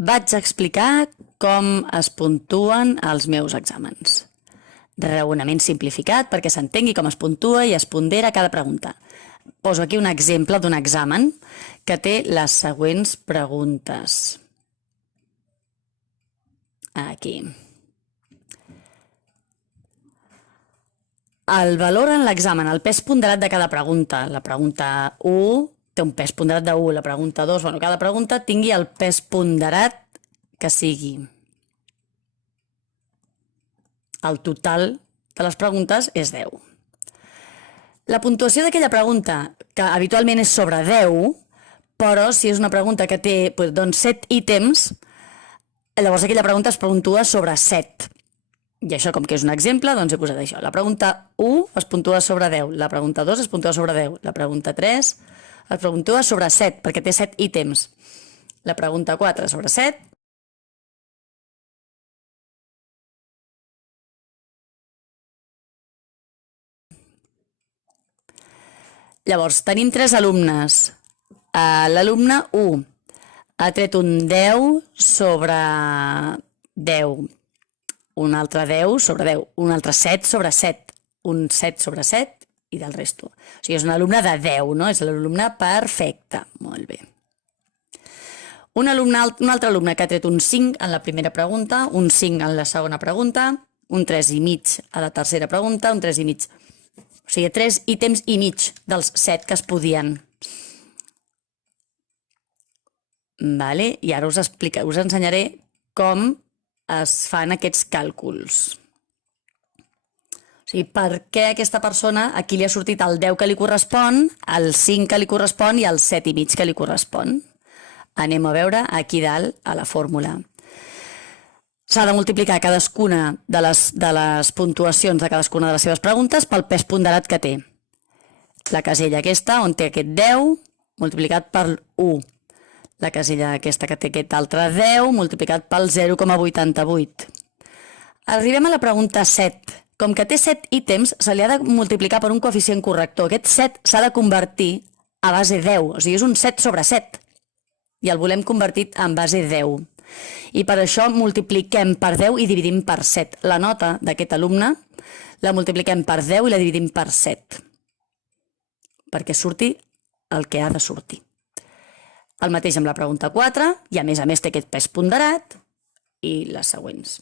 Vaig explicar com es puntuen els meus exàmens. Raonament simplificat perquè s'entengui com es puntua i es pondera cada pregunta. Poso aquí un exemple d'un examen que té les següents preguntes. Aquí. El valor en l'examen, el pes ponderat de cada pregunta. La pregunta 1 té un pes ponderat de 1, la pregunta 2, bueno, cada pregunta tingui el pes ponderat que sigui. El total de les preguntes és 10. La puntuació d'aquella pregunta, que habitualment és sobre 10, però si és una pregunta que té 7 ítems, llavors aquella pregunta es puntua sobre 7. I això, com que és un exemple, doncs he posat això. La pregunta 1 es puntua sobre 10, la pregunta 2 es puntua sobre 10, la pregunta 3 es puntua sobre 7, perquè té 7 ítems. La pregunta 4 sobre 7. Llavors, tenim 3 alumnes. L'alumne 1 ha tret un 10 sobre 10, un altre 10 sobre 10, un altre 7 sobre 7, un 7 sobre 7 i del resto. O sigui, és un alumne de 10, no? És l'alumne perfecte. Molt bé. Un altre alumne que ha tret un 5 en la primera pregunta, un 5 en la segona pregunta, un 3,5 a la tercera pregunta, un 3,5. O sigui, 3 ítems i mig dels 7 que es podien. Vale? I ara us ensenyaré com es fan aquests càlculs. O sigui, per què aquesta persona, aquí li ha sortit el 10 que li correspon, el 5 que li correspon i el 7,5 que li correspon. Anem a veure aquí dalt a la fórmula. S'ha de multiplicar cadascuna de les puntuacions de cadascuna de les seves preguntes pel pes ponderat que té. La casella aquesta, on té aquest 10, multiplicat per 1. La casella aquesta que té aquest altre 10, multiplicat pel 0,88. Arribem a la pregunta 7. Com que té 7 ítems, se li ha de multiplicar per un coeficient corrector. Aquest 7 s'ha de convertir a base 10, o sigui, és un 7 sobre 7. I el volem convertit en base 10. I per això multipliquem per 10 i dividim per 7. La nota d'aquest alumne la multipliquem per 10 i la dividim per 7. Perquè surti el que ha de sortir. El mateix amb la pregunta 4, i a més té aquest pes ponderat, i les següents.